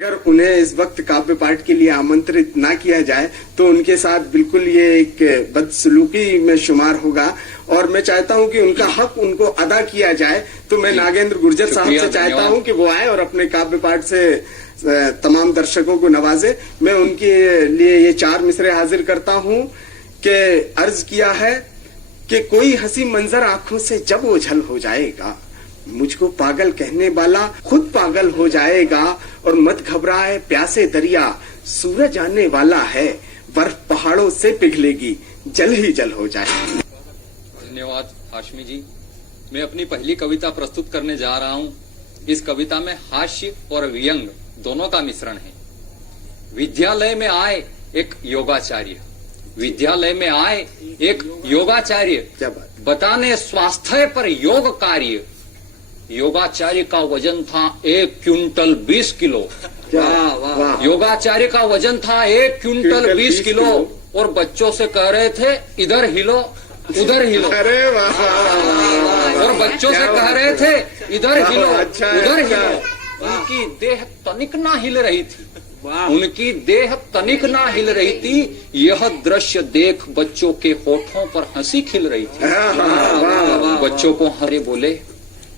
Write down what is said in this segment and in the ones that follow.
अगर उन्हें इस वक्त काव्य पाठ के लिए आमंत्रित ना किया जाए तो उनके साथ बिल्कुल ये एक बदसलूकी में शुमार होगा और मैं चाहता हूं कि उनका हक उनको अदा किया जाए। तो मैं नागेंद्र गुर्जर साहब से चाहता हूं कि वो आए और अपने काव्य पाठ से तमाम दर्शकों को नवाजे। मैं उनके लिए ये 4 मिसरे हाजिर करता हूं कि अर्ज किया है कि कोई हंसी मंजर आंखों से जब ओझल हो जाएगा, मुझको पागल कहने वाला खुद पागल हो जाएगा। और मत घबराए प्यासे दरिया, सूरज आने वाला है, बर्फ पहाड़ों से पिघलेगी, जल ही जल हो जाएगी। धन्यवाद हाशमी जी। मैं अपनी पहली कविता प्रस्तुत करने जा रहा हूं। इस कविता में हास्य और व्यंग दोनों का मिश्रण है। विद्यालय में आए एक योगाचार्य, विद्यालय में आए एक योगाचार्य बताने स्वास्थ्य पर योग कार्य। योगाचार्य का वजन था 1 क्विंटल 20 किलो। योगाचार्य का वजन था 1 क्विंटल 20 किलो और बच्चों से कह रहे थे इधर हिलो उधर हिलो। अरे वाह, और बच्चों से कह रहे थे इधर हिलो उधर हिलो। उनकी देह तनिक ना हिल रही थी, उनकी देह तनिक ना हिल रही थी। यह दृश्य देख बच्चों के होठों पर हंसी खिल रही थी। बच्चों को हरे बोले,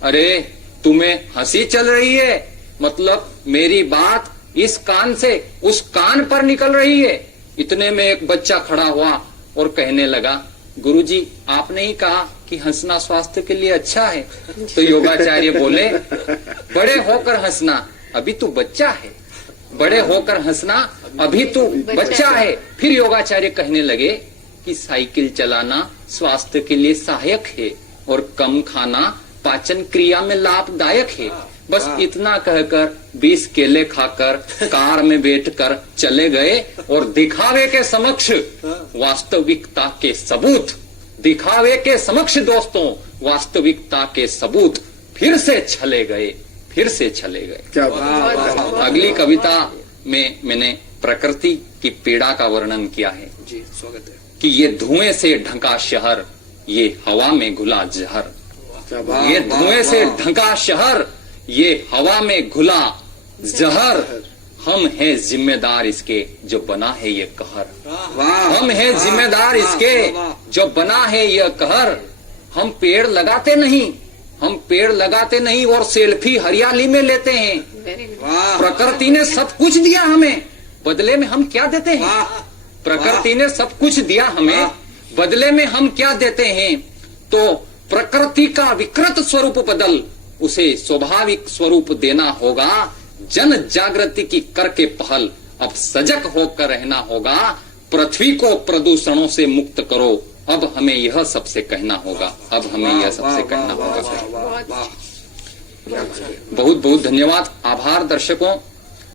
अरे तुम्हें हंसी चल रही है, मतलब मेरी बात इस कान से उस कान पर निकल रही है। इतने में एक बच्चा खड़ा हुआ और कहने लगा, गुरुजी आपने ही कहा कि हंसना स्वास्थ्य के लिए अच्छा है। तो योगाचार्य बोले, बड़े होकर हंसना, अभी तू बच्चा है, बड़े होकर हंसना, अभी तू बच्चा है। फिर योगाचार्य कहने लगे कि साइकिल चलाना स्वास्थ्य के लिए सहायक है और कम खाना पाचन क्रिया में लाभदायक है। बस इतना कहकर 20 केले खाकर कार में बैठकर चले गए और दिखावे के समक्ष वास्तविकता के सबूत, दिखावे के समक्ष दोस्तों वास्तविकता के सबूत फिर से चले गए, फिर से चले गए। क्या बात। अगली कविता में मैंने प्रकृति की पीड़ा का वर्णन किया है। जी स्वागत है। कि ये धुएं से ढका शहर, ये हवा में घुला जहर। ये धुएं से ढका शहर, ये हवा में घुला जहर। हम हैं जिम्मेदार इसके जो बना है ये कहर। हम हैं जिम्मेदार इसके जो बना है ये कहर। हम पेड़ लगाते नहीं, हम पेड़ लगाते नहीं और सेल्फी हरियाली में लेते हैं। प्रकृति ने सब कुछ दिया हमें, बदले में हम क्या देते हैं? प्रकृति ने सब कुछ दिया हमें, बदले में हम क्या देते हैं? तो प्रकृति का विकृत स्वरूप बदल उसे स्वाभाविक स्वरूप देना होगा। जन जागृति की करके पहल, अब सजग होकर रहना होगा। पृथ्वी को प्रदूषणों से मुक्त करो, अब हमें यह सबसे कहना होगा, अब हमें यह सबसे कहना होगा। बहुत बहुत धन्यवाद, आभार दर्शकों।